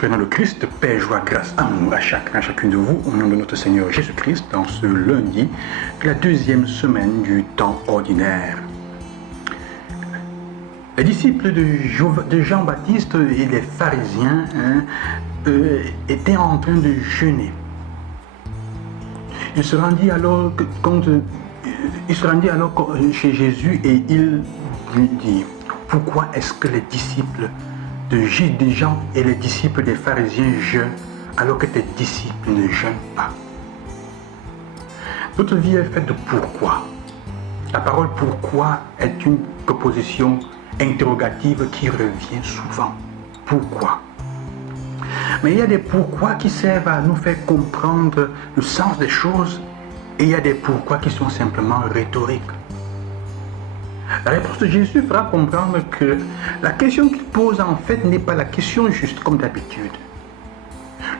frères dans le Christ, paix, joie, grâce, amour à chacune de vous, au nom de notre Seigneur Jésus-Christ, dans ce lundi, la deuxième semaine du temps ordinaire. Les disciples de Jean-Baptiste et les pharisiens étaient en train de jeûner. Il se rendit alors chez Jésus et il lui dit: pourquoi est-ce que les disciples de Jean et les disciples des pharisiens jeûnent alors que tes disciples ne jeûnent pas? Notre vie est faite de pourquoi. La parole pourquoi est une proposition interrogative qui revient souvent. Pourquoi? Mais il y a des pourquoi qui servent à nous faire comprendre le sens des choses et il y a des pourquoi qui sont simplement rhétoriques. La réponse de Jésus fera comprendre que la question qu'il pose en fait n'est pas la question juste comme d'habitude.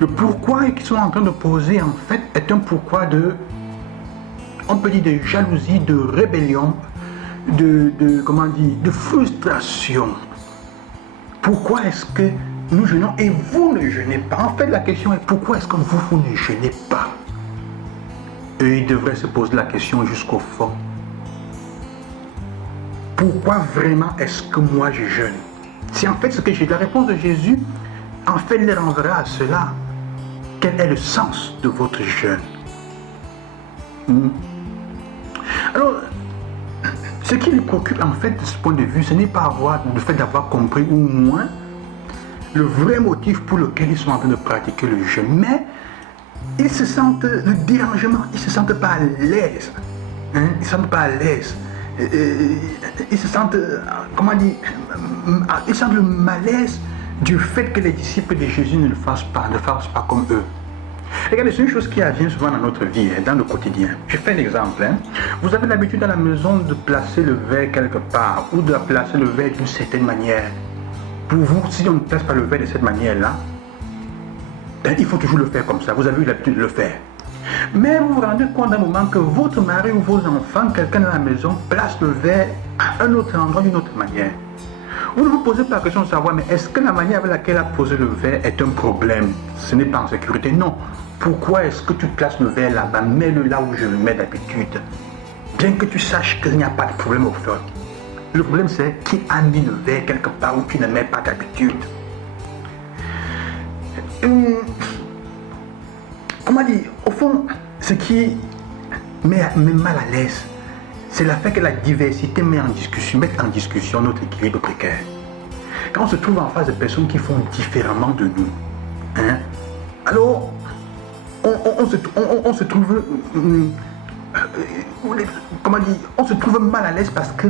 Le pourquoi qu'ils sont en train de poser en fait est un pourquoi de, on peut dire, de jalousie, de rébellion, de frustration. Pourquoi est-ce que nous jeûnons et vous ne jeûnez pas? En fait, la question est pourquoi est-ce que vous ne jeûnez pas? Et ils devraient se poser la question jusqu'au fond. Pourquoi vraiment est-ce que moi je jeûne? C'est en fait ce que j'ai. La réponse de Jésus, en fait, les renverra à cela. Quel est le sens de votre jeûne? Alors, ce qui lui préoccupe en fait de ce point de vue, ce n'est pas le fait d'avoir compris au moins le vrai motif pour lequel ils sont en train de pratiquer le jeûne, mais ils se sentent le dérangement, ils ne se sentent pas à l'aise. Ils ne se sentent pas à l'aise. Ils se sentent, ils sentent le malaise du fait que les disciples de Jésus ne le fassent pas comme eux. Regardez, c'est une chose qui arrive souvent dans notre vie, dans le quotidien. Je fais un exemple. Vous avez l'habitude à la maison de placer le verre quelque part ou de placer le verre d'une certaine manière. Pour vous, si on ne place pas le verre de cette manière-là, il faut toujours le faire comme ça. Vous avez eu l'habitude de le faire. Mais vous vous rendez compte d'un moment que votre mari ou vos enfants, quelqu'un dans la maison, place le verre à un autre endroit d'une autre manière. Vous ne vous posez pas la question de savoir, mais est-ce que la manière avec laquelle a posé le verre est un problème? Ce n'est pas en sécurité, non. Pourquoi est-ce que tu places le verre là-bas? Mets-le là où je le mets d'habitude. Bien que tu saches qu'il n'y a pas de problème au fond. Le problème c'est qui a mis le verre quelque part où tu ne mets pas d'habitude. Comment dire? Au fond, ce qui met mal à l'aise, c'est le fait que la diversité met en discussion notre équilibre précaire. Quand on se trouve en face de personnes qui font différemment de nous, alors on se trouve on se trouve mal à l'aise parce que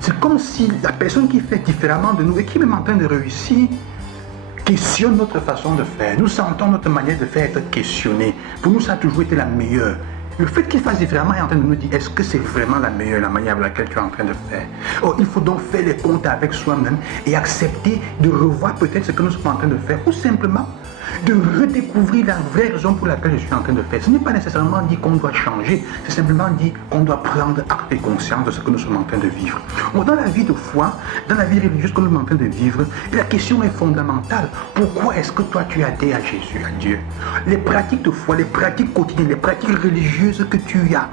c'est comme si la personne qui fait différemment de nous et qui est même en train de réussir questionne notre façon de faire. Nous sentons notre manière de faire être questionnée. Pour nous, ça a toujours été la meilleure. Le fait qu'il fasse différemment est en train de nous dire, est-ce que c'est vraiment la meilleure, la manière avec laquelle tu es en train de faire? Oh, il faut donc faire les comptes avec soi-même et accepter de revoir peut-être ce que nous sommes en train de faire ou simplement de redécouvrir la vraie raison pour laquelle je suis en train de faire. Ce n'est pas nécessairement dit qu'on doit changer, c'est simplement dit qu'on doit prendre acte et conscience de ce que nous sommes en train de vivre. Bon, dans la vie de foi, dans la vie religieuse que nous sommes en train de vivre, la question est fondamentale. Pourquoi est-ce que toi tu adhères à Jésus, à Dieu? Les pratiques de foi, les pratiques quotidiennes, les pratiques religieuses que tu as,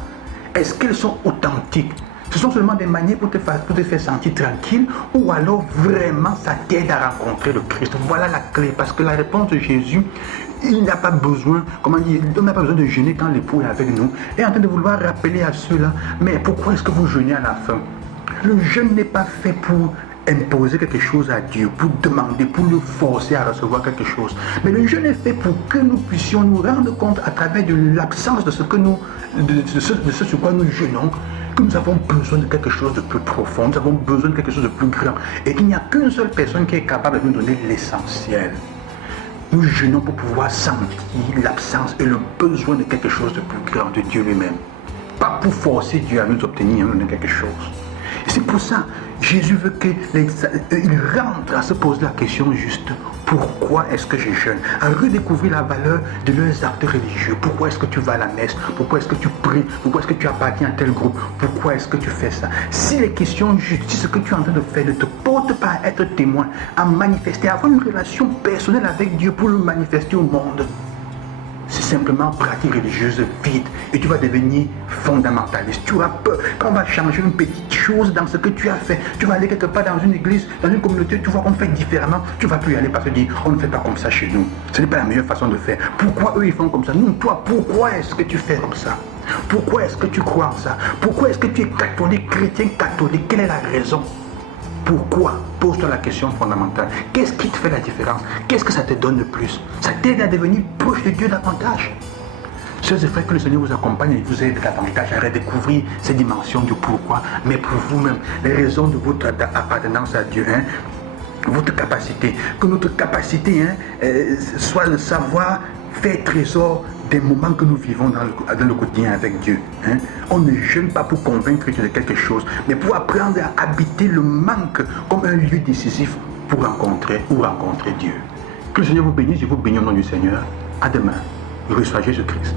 est-ce qu'elles sont authentiques? Ce sont seulement des manières pour te faire sentir tranquille ou alors vraiment ça t'aide à rencontrer le Christ. Voilà la clé, parce que la réponse de Jésus, il n'a pas besoin, on n'a pas besoin de jeûner quand l'époux est avec nous et en train de vouloir rappeler à ceux-là, mais pourquoi est-ce que vous jeûnez à la fin? Le jeûne n'est pas fait pour imposer quelque chose à Dieu, pour demander, pour le forcer à recevoir quelque chose. Mais le jeûne est fait pour que nous puissions nous rendre compte à travers de l'absence de ce sur quoi nous jeûnons, que nous avons besoin de quelque chose de plus profond, nous avons besoin de quelque chose de plus grand. Et il n'y a qu'une seule personne qui est capable de nous donner l'essentiel. Nous jeûnons pour pouvoir sentir l'absence et le besoin de quelque chose de plus grand, de Dieu lui-même. Pas pour forcer Dieu à nous obtenir, à nous donner quelque chose. Et c'est pour ça, Jésus veut qu'il rentre à se poser la question juste, Pourquoi est-ce que je jeûne? À redécouvrir la valeur de leurs actes religieux. Pourquoi est-ce que tu vas à la messe? Pourquoi est-ce que tu pries? Pourquoi est-ce que tu appartiens à tel groupe? Pourquoi est-ce que tu fais ça? Si les questions justes, si ce que tu es en train de faire ne te porte pas à être témoin, à manifester, à avoir une relation personnelle avec Dieu pour le manifester au monde, c'est simplement pratique religieuse vide et tu vas devenir fondamentaliste. Tu auras peur quand on va changer une petite chose dans ce que tu as fait. Tu vas aller quelque part dans une église, dans une communauté, tu vois qu'on fait différemment. Tu ne vas plus y aller parce que tu dis on ne fait pas comme ça chez nous. Ce n'est pas la meilleure façon de faire. Pourquoi eux ils font comme ça? Nous, toi, pourquoi est-ce que tu fais comme ça? Pourquoi est-ce que tu crois en ça? Pourquoi est-ce que tu es catholique, chrétien, catholique? Quelle est la raison? Pourquoi? Pose-toi la question fondamentale. Qu'est-ce qui te fait la différence? Qu'est-ce que ça te donne de plus? Ça t'aide à devenir proche de Dieu davantage. Sœurs et frères, que le Seigneur vous accompagne et vous aide davantage à redécouvrir ces dimensions du pourquoi, mais pour vous-même, les raisons de votre appartenance à Dieu, votre capacité, que notre capacité soit de savoir faire trésor des moments que nous vivons dans le quotidien avec Dieu. On ne jeûne pas pour convaincre Dieu de quelque chose, mais pour apprendre à habiter le manque comme un lieu décisif pour rencontrer Dieu. Que le Seigneur vous bénisse, je vous bénis au nom du Seigneur. À demain. Reçois Jésus-Christ.